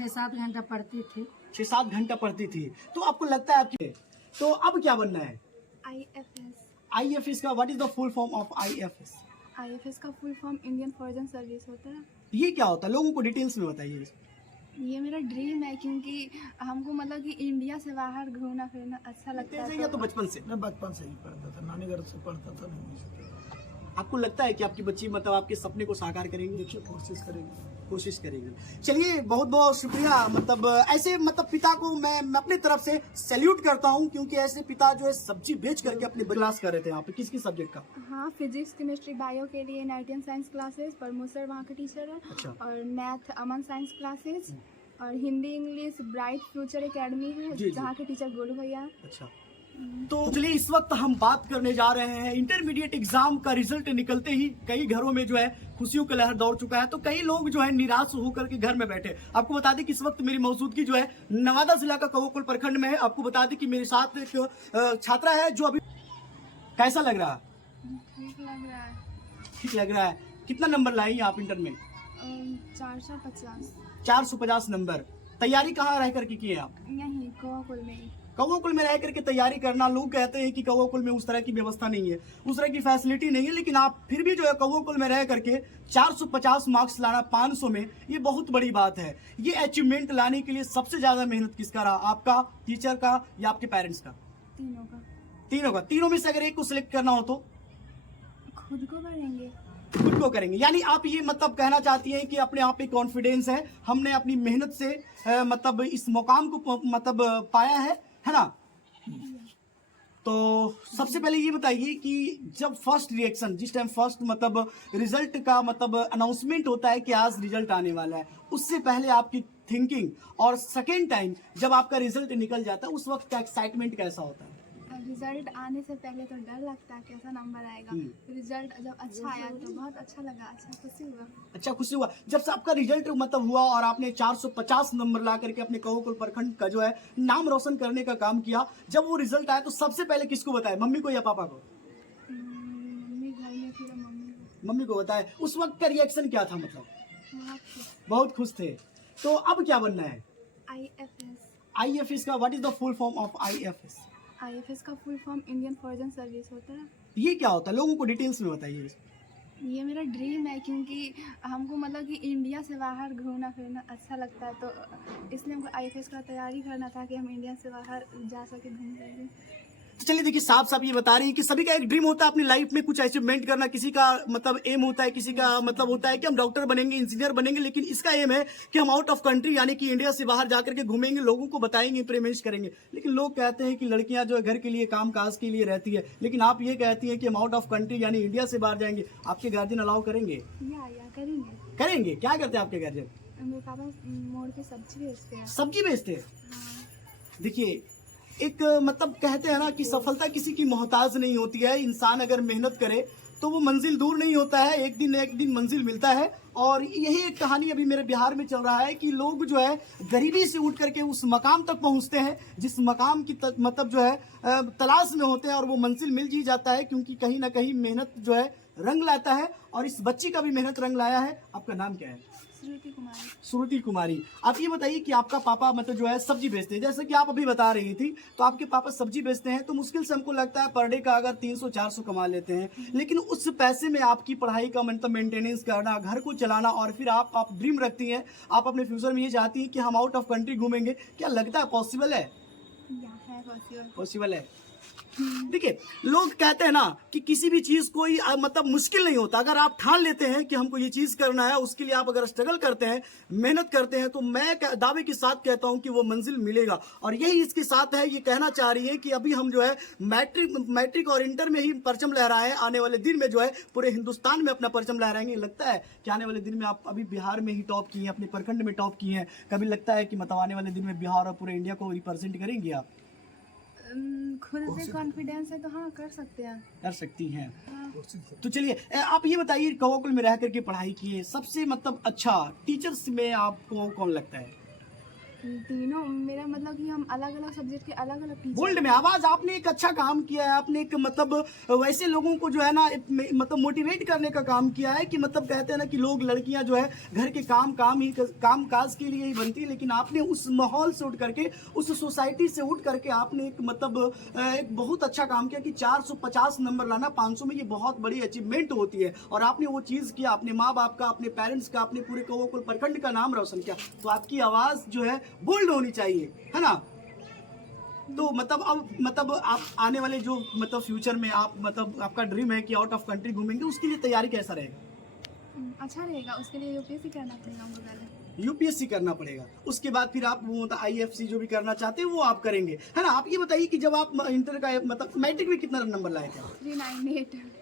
6-7 घंटा पढ़ती थी। 6-7 घंटा पढ़ती थी, तो आपको लगता है आपके, तो अब क्या बनना है? IFS। IFS का what is the full form of IFS? IFS का full form Indian foreign service होता है। ये क्या होता है, लोगों को डिटेल्स में बताइए। ये मेरा ड्रीम है, क्योंकि हमको मतलब कि इंडिया से बाहर घूमना फिरना अच्छा लगता है। या तो बचपन से? मैं बचपन से ही पढ़ता था, नानी घर से पढ़ता था। नहीं, आपको लगता है कि आपकी बच्ची मतलब आपके सपने को साकार करेंगे? देखिए कोशिश करेंगे। कोशिश करेंगे। चलिए, बहुत बहुत शुक्रिया। मतलब ऐसे मतलब पिता को मैं अपनी तरफ से सैल्यूट करता हूं, क्योंकि ऐसे पिता जो है सब्जी बेच करके अपनी क्लास कर रहे थे। यहाँ पे किस किस सब्जेक्ट का? हाँ, फिजिक्स केमिस्ट्री बायो के लिए नाइटियन साइंस क्लासेस, प्रमोद सर वहाँ के टीचर है। अच्छा। और मैथ अमन साइंस क्लासेस, और Hindi English bright future academy है, जहाँ के टीचर गोलू भैया। अच्छा, तो चलिए इस वक्त हम बात करने जा रहे हैं इंटरमीडिएट एग्जाम का रिजल्ट निकलते ही कई घरों में जो है खुशियों का लहर दौड़ चुका है, तो कई लोग जो है निराश होकर के घर में बैठे। आपको बता दें कि इस वक्त मेरी मौजूदगी जो है नवादा जिला का कौओकुल प्रखंड में है। आपको बता दें कि मेरे साथ एक छात्रा है जो अभी, कैसा लग रहा है? ठीक लग रहा है। ठीक लग रहा है। कितना नंबर लाई आप इंटर में? 450। 450 नंबर। तैयारी कहाँ रह करके की है आप? यहीं कौआकुल में ही। कौआकुल में रह करके तैयारी करना, लोग कहते हैं कि कौआकुल में उस तरह की व्यवस्था नहीं है, उस तरह की फैसिलिटी नहीं है, लेकिन आप फिर भी जो है कौआकुल में रह करके 450 मार्क्स लाना 500 में, ये बहुत बड़ी बात है। ये अचीवमेंट लाने के लिए सबसे ज्यादा मेहनत किसका रहा, आपका, टीचर का, या आपके पेरेंट्स का? तीनों का। तीनों का। तीनों में से अगर एक को सिलेक्ट करना हो तो खुद को करेंगे। खुद को करेंगे। यानी आप ये मतलब कहना चाहती हैं कि अपने आप पे कॉन्फिडेंस है, हमने अपनी मेहनत से मतलब इस मुकाम को मतलब पाया है ना? तो सबसे पहले ये बताइए कि जब फर्स्ट रिएक्शन, जिस टाइम फर्स्ट मतलब रिजल्ट का मतलब अनाउंसमेंट होता है कि आज रिजल्ट आने वाला है, उससे पहले आपकी थिंकिंग, और सेकेंड टाइम जब आपका रिजल्ट निकल जाता है उस वक्त का एक्साइटमेंट कैसा होता है? रिजल्ट आने से पहले तो डर लगता है कैसा नंबर आएगा। रिजल्ट जब अच्छा आया तो बहुत अच्छा लगा, अच्छा खुशी हुआ। अच्छा खुशी हुआ जब से आपका रिजल्ट मतलब हुआ और आपने 450 नंबर ला करके अपने कौआकुल प्रखंड का जो है नाम रोशन करने का काम किया। जब वो रिजल्ट आया तो सबसे पहले किसको बताया, मम्मी को या पापा को? मम्मी घर में थी तो मम्मी को बताया। उस वक्त का रिएक्शन क्या था? मतलब बहुत खुश थे। तो अब क्या बनना है? IFS का what is the full form of IFS? IFS का full form Indian foreign service होता है। ये क्या होता है, लोगों को डिटेल्स में बताइए। ये मेरा ड्रीम है, क्योंकि हमको मतलब कि इंडिया से बाहर घूमना फिरना अच्छा लगता है, तो इसलिए हमको IFS का तैयारी करना था कि हम इंडिया से बाहर जा सके, घूम सके। तो चलिए देखिए, साफ साफ ये बता रही है कि सभी का एक ड्रीम होता है अपनी लाइफ में कुछ अचीवमेंट करना। किसी का मतलब एम होता है, किसी का मतलब होता है कि हम डॉक्टर बनेंगे, इंजीनियर बनेंगे, लेकिन इसका एम है कि हम आउट ऑफ कंट्री यानी कि इंडिया से बाहर जाकर के घूमेंगे, लोगों को बताएंगे, इंप्लीमेंट करेंगे। लेकिन लोग कहते हैं कि लड़कियां जो है घर के लिए, काम काज के लिए रहती है, लेकिन आप ये कहती हैं कि हम आउट ऑफ कंट्री यानी इंडिया से बाहर जाएंगे। आपके गार्जियन अलाउ करेंगे? या करेंगे। करेंगे। क्या करते हैं आपके गार्जियन? मेरे पापा मोड़ पे सब्जी बेचते हैं। सब्जी बेचते हैं। देखिए, एक मतलब कहते हैं ना कि सफलता किसी की मोहताज नहीं होती है। इंसान अगर मेहनत करे तो वो मंजिल दूर नहीं होता है, एक दिन मंजिल मिलता है। और यही एक कहानी अभी मेरे बिहार में चल रहा है कि लोग जो है गरीबी से उठ करके उस मकाम तक पहुंचते हैं जिस मकाम की मतलब जो है तलाश में होते हैं, और वो मंजिल मिल ही जाता है, क्योंकि कहीं ना कहीं मेहनत जो है रंग लाता है। और इस बच्ची का भी मेहनत रंग लाया है। आपका नाम क्या है? श्रुति कुमारी। आप ये बताइए कि आपका पापा मतलब जो है सब्जी बेचते हैं, जैसे कि आप अभी बता रही थी, तो आपके पापा सब्जी बेचते हैं, तो मुश्किल से हमको लगता है पर डे का अगर 300-400 कमा लेते हैं, लेकिन उस पैसे में आपकी पढ़ाई का मतलब मेंटेनेंस करना, घर को चलाना, और फिर आप ड्रीम रखती हैं, आप अपने फ्यूचर में ये चाहती हैं कि हम आउट ऑफ कंट्री घूमेंगे, क्या लगता है पॉसिबल है? पॉसिबल है। देखिए, लोग कहते हैं ना कि किसी भी चीज कोई मतलब मुश्किल नहीं होता। अगर आप ठान लेते हैं कि हमको ये चीज करना है, उसके लिए आप अगर स्ट्रगल करते हैं, मेहनत करते हैं, तो मैं दावे के साथ कहता हूं कि वो मंजिल मिलेगा। और यही इसके साथ है, ये कहना चाह रही है कि अभी हम जो है मैट्रिक और इंटर में ही परचम लहराए, आने वाले दिन में जो है पूरे हिंदुस्तान में अपना परचम लहराएंगे। लगता है कि आने वाले दिन में आप अभी बिहार में ही टॉप की हैं, अपने प्रखंड में टॉप की हैं, कभी लगता है कि मतलब आने वाले दिन में बिहार और पूरे इंडिया को रिप्रेजेंट करेंगी आप? खुद से कॉन्फिडेंस है तो हाँ कर सकते हैं। कर सकती हैं। तो चलिए आप ये बताइए, कौआकुल में रह करके पढ़ाई किए, सबसे मतलब अच्छा टीचर्स में आपको कौन लगता है? तीनों मेरा मतलब कि हम अलग अलग सब्जेक्ट के अलग अलग टीचर। बोल्ड में आवाज, आपने एक अच्छा काम किया है। आपने एक मतलब वैसे लोगों को जो है ना मतलब मोटिवेट करने का काम किया है कि मतलब कहते हैं ना कि लोग लड़कियां जो है घर के काम काज के लिए ही बनती है, लेकिन आपने उस माहौल से उठ करके, उस सोसाइटी से उठ करके आपने एक मतलब एक बहुत अच्छा काम किया कि 450 नंबर लाना 500 में, ये बहुत बड़ी अचीवमेंट होती है। और आपने वो चीज किया, अपने माँ बाप का, अपने पेरेंट्स का, अपने पूरे कौवकुल प्रखंड का नाम रोशन किया। तो आपकी आवाज जो है बोल्ड होनी चाहिए, है ना। तो मतलब अब मतलब आप आने वाले जो मतलब फ्यूचर में आप मतलब आपका ड्रीम है कि आउट ऑफ कंट्री घूमेंगे, उसके लिए तैयारी कैसा रहेगा? अच्छा रहेगा, उसके लिए यूपीएससी करना पड़ेगा हमको पहले। यूपीएससी करना पड़ेगा, उसके बाद फिर आप वो आईएफसी जो भी करना चाहते हैं वो आप करेंगे, है ना। आप ये बताइए कि जब आप इंटर का मतलब मैट्रिक में कितना नंबर लाए थे?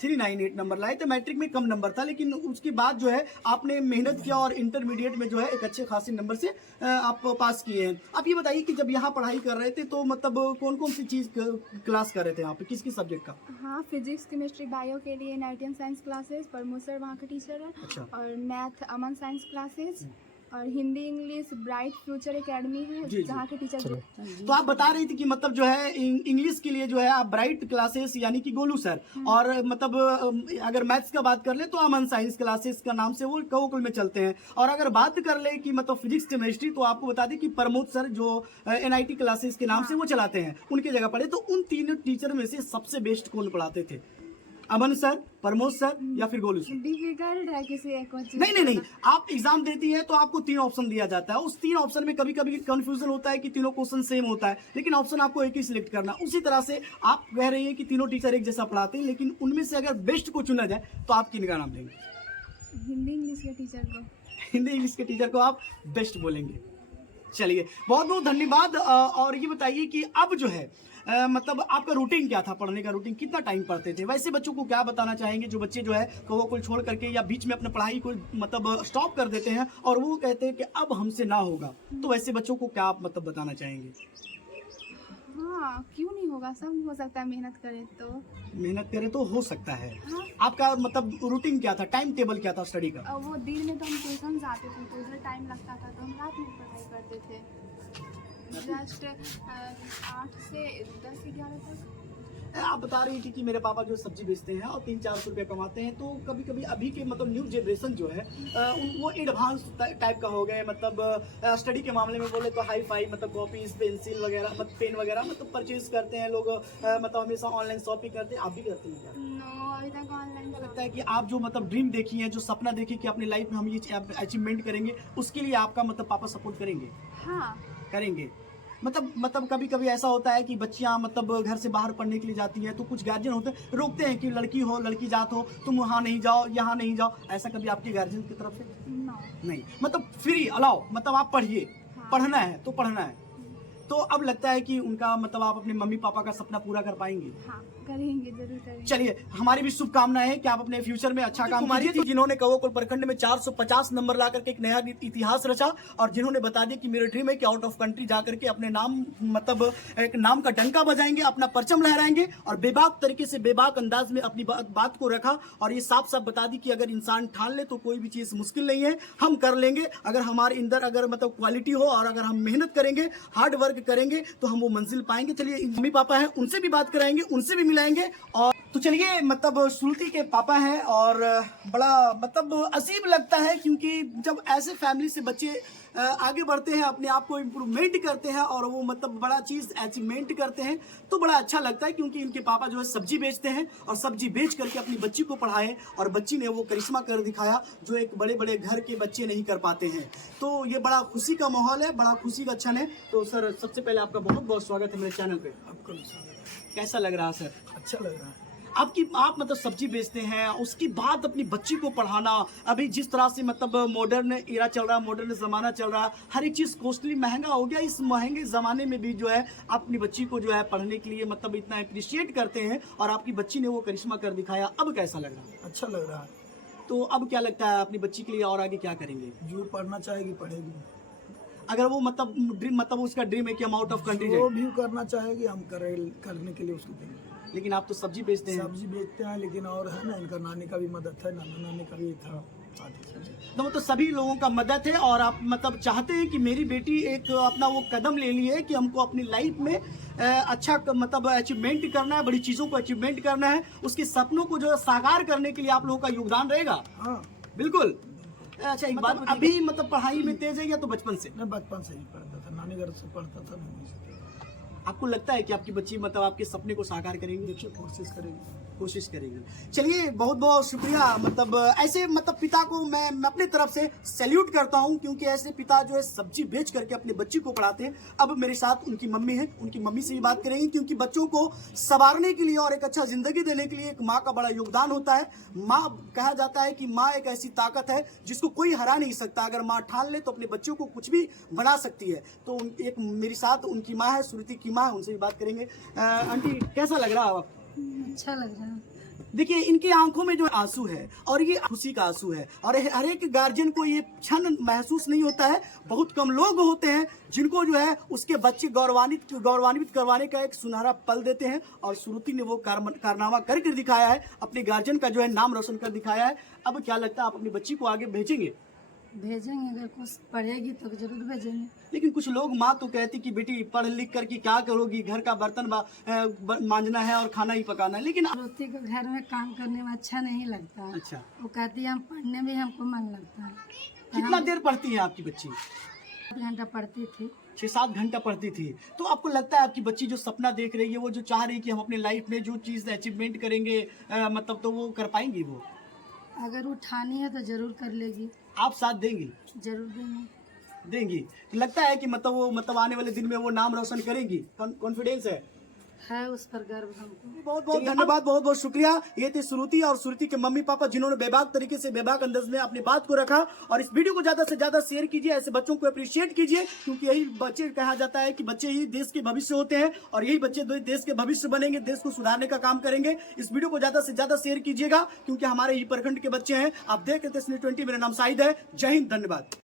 398 नंबर लाए थे। मैट्रिक में कम नंबर था, लेकिन उसके बाद जो है आपने मेहनत किया और इंटरमीडिएट में जो है एक अच्छे खासे नंबर से आप पास किए हैं। आप ये बताइए कि जब यहाँ पढ़ाई कर रहे थे तो मतलब कौन कौन सी चीज़ क्लास कर रहे थे यहाँ पे, किस किस सब्जेक्ट का? हाँ, फिजिक्स केमिस्ट्री बायो के लिए नाइटियन साइंस क्लासेस, प्रमोद सर वहाँ के टीचर हैं। अच्छा। और मैथ अमन साइंस क्लासेस, और Hindi English bright future academy है जी। जहाँ के टीचर। तो आप बता रही थी कि मतलब जो है इंग्लिश के लिए जो है आप ब्राइट क्लासेस यानी कि गोलू सर, और मतलब अगर मैथ्स का बात कर ले तो अमन साइंस क्लासेस का नाम से वो कौवकुल में चलते हैं। और अगर बात कर ले कि मतलब फिजिक्स केमिस्ट्री, तो आपको बता दें कि प्रमोद सर जो एनआईटी क्लासेस के नाम से वो चलाते हैं, उनके जगह पढ़े। तो उन तीनों टीचर में से सबसे बेस्ट कौन पढ़ाते थे? अमन सर, प्रमोद सर या फिर गोलू सर? डिफिकल्ट है किसी एक को चूज नहीं नहीं नहीं, करना। आप एग्जाम देती है तो आपको 3 ऑप्शन दिया जाता है। उस 3 ऑप्शन में कभी कभी कंफ्यूजन होता है कि तीनों क्वेश्चन सेम होता है, लेकिन ऑप्शन आपको एक ही सिलेक्ट करना। उसी तरह से आप कह रही हैं कि तीनों टीचर एक जैसा पढ़ाते हैं, लेकिन उनमें से अगर बेस्ट को चुना जाए तो आप किनका नाम देंगे? हिंदी इंग्लिश के टीचर को। हिंदी इंग्लिश के टीचर को आप बेस्ट बोलेंगे। चलिए, बहुत बहुत धन्यवाद। और ये बताइए कि अब जो है मतलब आपका रूटीन क्या था, पढ़ने का रूटीन, कितना टाइम पढ़ते थे? वैसे बच्चों को क्या बताना चाहेंगे जो बच्चे जो है कौवकुल छोड़ करके या बीच में अपने पढ़ाई को मतलब स्टॉप कर देते हैं और वो कहते हैं कि अब हमसे ना होगा, तो वैसे बच्चों को क्या आप मतलब बताना चाहेंगे? हाँ, क्यों नहीं होगा, सब हो सकता है, मेहनत करे तो। मेहनत करें तो हो सकता है। हाँ। आपका मतलब रूटीन क्या था, टाइम टेबल क्या था स्टडी का? वो दिन में तो हम ट्यूशन जाते थे तो उधर टाइम लगता था, तो हम रात में पढ़ाई करते थे जस्ट 8 से 10-11 तक। आप बता रही थी कि मेरे पापा जो सब्जी बेचते हैं और 300-400 रुपये कमाते हैं, तो कभी कभी अभी के मतलब न्यू जनरेशन जो है वो एडवांस टाइप का हो गए, मतलब स्टडी के मामले में बोले तो हाई फाई, मतलब कॉपीज पेंसिल वगैरह, मतलब पेन वगैरह मतलब परचेज करते हैं लोग, मतलब हमेशा ऑनलाइन शॉपिंग करते हैं। आप भी करते हैं क्या? नो, अभी तक ऑनलाइन। लगता है कि आप जो मतलब ड्रीम देखी है, जो सपना देखी कि अपनी लाइफ में हम ये अचीवमेंट करेंगे, उसके लिए आपका मतलब पापा सपोर्ट करेंगे? हाँ करेंगे। मतलब कभी कभी ऐसा होता है कि बच्चियां मतलब घर से बाहर पढ़ने के लिए जाती हैं, तो कुछ गार्जियन होते हैं रोकते हैं कि लड़की हो, लड़की जात हो, तुम वहाँ नहीं जाओ, यहाँ नहीं जाओ। ऐसा कभी आपके गार्जियन की तरफ से? नो। नहीं, मतलब फ्री अलाउ, मतलब आप पढ़िए। हाँ। पढ़ना है तो पढ़ना है। तो अब लगता है कि उनका मतलब आप अपने मम्मी पापा का सपना पूरा कर पाएंगे? हाँ, करेंगे, जरूर करेंगे। चलिए, हमारी भी शुभकामनाएं हैं कि आप अपने फ्यूचर में अच्छा काम कीजिए। जिन्होंने कौवकुल प्रखंड में 450 नंबर ला करके एक नया इतिहास रचा, और जिन्होंने बता दिया कि मेरा ड्रीम है कि आउट ऑफ कंट्री जा करके अपने नाम मतलब एक नाम का डंका बजाएंगे, अपना परचम लहराएंगे, और बेबाक तरीके से बेबाक अंदाज में अपनी बात को रखा, और ये साफ साफ बता दी कि अगर इंसान ठान ले तो कोई भी चीज मुश्किल नहीं है, हम कर लेंगे। अगर हमारे अंदर अगर मतलब क्वालिटी हो और अगर हम मेहनत करेंगे, हार्ड वर्क करेंगे, तो हम वो मंजिल पाएंगे। चलिए, मम्मी पापा हैं, उनसे भी बात कराएंगे, उनसे भी मिलाएंगे। और तो चलिए, मतलब श्रुति के पापा हैं, और बड़ा मतलब अजीब लगता है क्योंकि जब ऐसे फैमिली से बच्चे आगे बढ़ते हैं, अपने आप को इम्प्रूवमेंट करते हैं और वो मतलब बड़ा चीज़ अचीवमेंट करते हैं, तो बड़ा अच्छा लगता है। क्योंकि इनके पापा जो है सब्जी बेचते हैं और सब्जी बेच करके अपनी बच्ची को पढ़ाए, और बच्ची ने वो करिश्मा कर दिखाया जो एक बड़े बड़े घर के बच्चे नहीं कर पाते हैं। तो ये बड़ा खुशी का माहौल है, बड़ा खुशी का क्षण है। तो सर, सबसे पहले आपका बहुत बहुत स्वागत है मेरे चैनल पे। आपका भी स्वागत है। कैसा लग रहा है सर? अच्छा लग रहा है। आप मतलब सब्जी बेचते हैं, उसके बाद अपनी बच्ची को पढ़ाना, अभी जिस तरह से मतलब मॉडर्न एरा चल रहा है, मॉडर्न ज़माना चल रहा है, हर एक चीज़ कॉस्टली महंगा हो गया। इस महंगे ज़माने में भी जो है अपनी बच्ची को जो है पढ़ने के लिए मतलब इतना अप्रिशिएट करते हैं, और आपकी बच्ची ने वो करिश्मा कर दिखाया। अब कैसा लग रहा है? अच्छा लग रहा है। तो अब क्या लगता है अपनी बच्ची के लिए और आगे क्या करेंगे? जो पढ़ना चाहेगी पढ़ेगी, अगर वो मतलब ड्रीम मतलब उसका ड्रीम है कि हम आउट ऑफ कंट्री जो जाए, भी करना चाहेगी हम करने के लिए उसको देंगे। लेकिन आप तो सब्जी बेचते हैं। सब्जी बेचते हैं, लेकिन और है ना, इनका नानी का भी मदद है, नाना नानी का भी था। तो वो तो सभी लोगों का मदद है और आप मतलब चाहते हैं कि मेरी बेटी एक अपना वो कदम ले लिए कि हमको अपनी लाइफ में अच्छा मतलब अचीवमेंट करना है, बड़ी चीज़ों को अचीवमेंट करना है, उसके सपनों को जो है साकार करने के लिए आप लोगों का योगदान रहेगा। हाँ, बिल्कुल। अच्छा एक बात, मतलब अभी मतलब पढ़ाई में तेज है या तो बचपन से? मैं बचपन से ही पढ़ता था, नानी घर से पढ़ता था, मम्मी से। आपको लगता है कि आपकी बच्ची मतलब आपके सपने को साकार करेंगी? देखिए कोशिश करेगी। कोशिश करेंगे। चलिए बहुत बहुत शुक्रिया। मतलब ऐसे मतलब पिता को मैं अपनी तरफ से सैल्यूट करता हूं, क्योंकि ऐसे पिता जो है सब्जी बेच करके अपने बच्ची को पढ़ाते हैं। अब मेरे साथ उनकी मम्मी है, उनकी मम्मी से ही बात करेंगे, क्योंकि बच्चों को संवारने के लिए और एक अच्छा जिंदगी देने के लिए एक माँ का बड़ा योगदान होता है। माँ, कहा जाता है कि माँ एक ऐसी ताकत है जिसको कोई हरा नहीं सकता। अगर माँ ठान ले तो अपने बच्चों को कुछ भी बना सकती है। तो एक मेरे साथ उनकी माँ है, श्रुति की माँ है, उनसे भी बात करेंगे। आंटी कैसा लग रहा है आपको? अच्छा लग रहा है। देखिए इनकी आंखों में जो आंसू है और ये खुशी का आंसू है, और हर एक गार्जियन को ये क्षण महसूस नहीं होता है। बहुत कम लोग होते हैं जिनको जो है उसके बच्चे गौरवान्वित करवाने का एक सुनहरा पल देते हैं, और श्रुति ने वो कारनामा करके दिखाया है, अपने गार्जियन का जो है नाम रोशन कर दिखाया है। अब क्या लगता है आप अपनी बच्ची को आगे भेजेंगे? भेजेंगे, अगर कुछ पढ़ेगी तो जरूर भेजेंगे। लेकिन कुछ लोग माँ तो कहती कि बेटी पढ़ लिख करके क्या करोगी, घर का बर्तन मांजना है और खाना ही पकाना है। लेकिन रोटी को घर में काम करने में अच्छा नहीं लगता। अच्छा, वो कहती है हम पढ़ने में हमको मन लगता है। कितना देर पढ़ती है आपकी बच्ची? 7 घंटा पढ़ती थी। 6-7 घंटा पढ़ती थी। तो आपको लगता है आपकी बच्ची जो सपना देख रही है, वो जो चाह रही है कि हम अपने लाइफ में जो चीज़ अचीवमेंट करेंगे, मतलब तो वो कर पाएंगी? वो अगर उठानी है तो जरूर कर लेगी। आप साथ देंगी? जरूर देंगे। देंगी। लगता है कि मतलब वो मतलब आने वाले दिन में वो नाम रोशन करेंगी, कॉन्फिडेंस है? उस पर गर्व हमको। बहुत बहुत धन्यवाद, बहुत बहुत शुक्रिया। ये थे श्रुति और श्रुति के मम्मी पापा, जिन्होंने बेबाक तरीके से, बेबाक अंदाज में अपनी बात को रखा। और इस वीडियो को ज्यादा से ज्यादा शेयर कीजिए, ऐसे बच्चों को अप्रिशिएट कीजिए, क्योंकि यही बच्चे, कहा जाता है कि बच्चे ही देश के भविष्य होते हैं, और यही बच्चे देश के भविष्य बनेंगे, देश को सुधारने का काम करेंगे। इस वीडियो को ज्यादा से ज्यादा शेयर कीजिएगा, क्योंकि हमारे ही प्रखंड के बच्चे हैं। आप देख रहे थे SNEWS 20, मेरा नाम शाहिद है। जय हिंद, धन्यवाद।